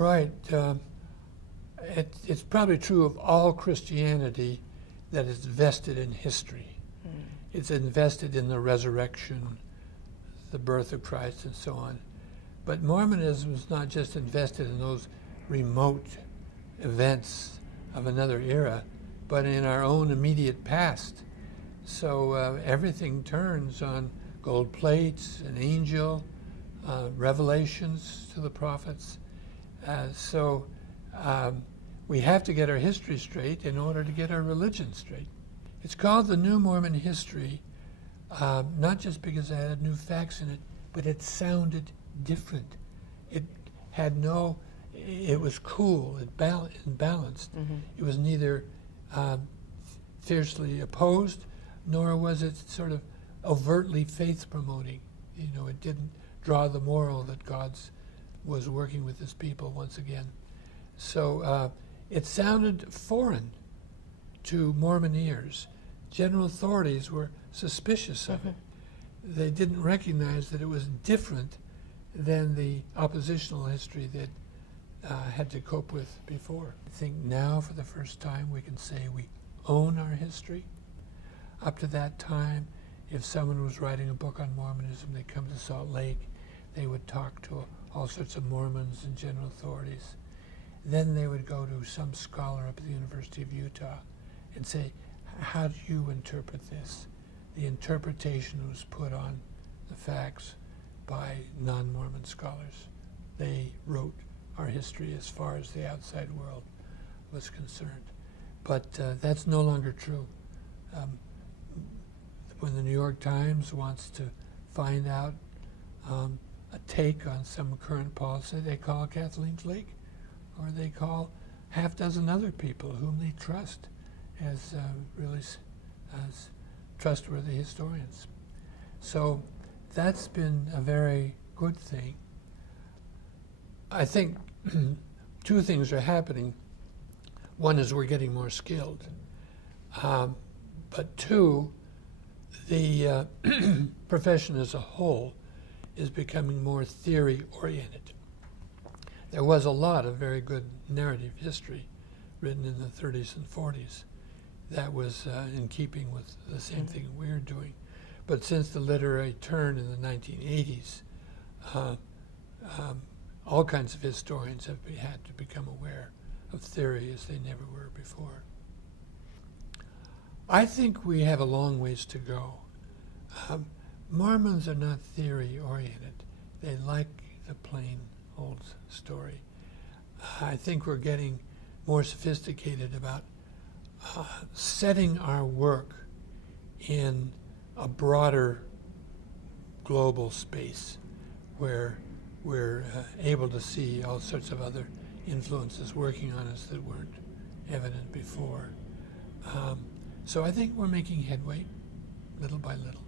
Right. It's probably true of all Christianity that it's vested in history. It's invested in the resurrection, the birth of Christ, and so on. But Mormonism is not just invested in those remote events of another era, but in our own immediate past. So everything turns on gold plates, an angel, revelations to the prophets. So we have to get our history straight in order to get our religion straight. It's called the New Mormon History, not just because it had new facts in it, but it sounded different. It had it was cool, and balanced. Mm-hmm. It was neither fiercely opposed, nor was it sort of overtly faith-promoting. It didn't draw the moral that God was working with his people once again. So it sounded foreign to Mormon ears. General authorities were suspicious of it. They didn't recognize that it was different than the oppositional history that had to cope with before. I think now, for the first time, we can say we own our history. Up to that time, if someone was writing a book on Mormonism, they'd come to Salt Lake, they would talk to all sorts of Mormons and general authorities. Then they would go to some scholar up at the University of Utah and say, how do you interpret this? The interpretation was put on the facts by non-Mormon scholars. They wrote our history as far as the outside world was concerned. But that's no longer true. When the New York Times wants to find out a take on some current policy, they call Kathleen Flake, or they call half dozen other people whom they trust as as trustworthy historians. So that's been a very good thing. I think two things are happening. One is we're getting more skilled, but two, the profession as a whole is becoming more theory-oriented. There was a lot of very good narrative history written in the 30s and 40s that was in keeping with the same thing we're doing. But since the literary turn in the 1980s, all kinds of historians have had to become aware of theory as they never were before. I think we have a long ways to go. Mormons are not theory-oriented. They like the plain old story. I think we're getting more sophisticated about setting our work in a broader global space where we're able to see all sorts of other influences working on us that weren't evident before. So I think we're making headway little by little.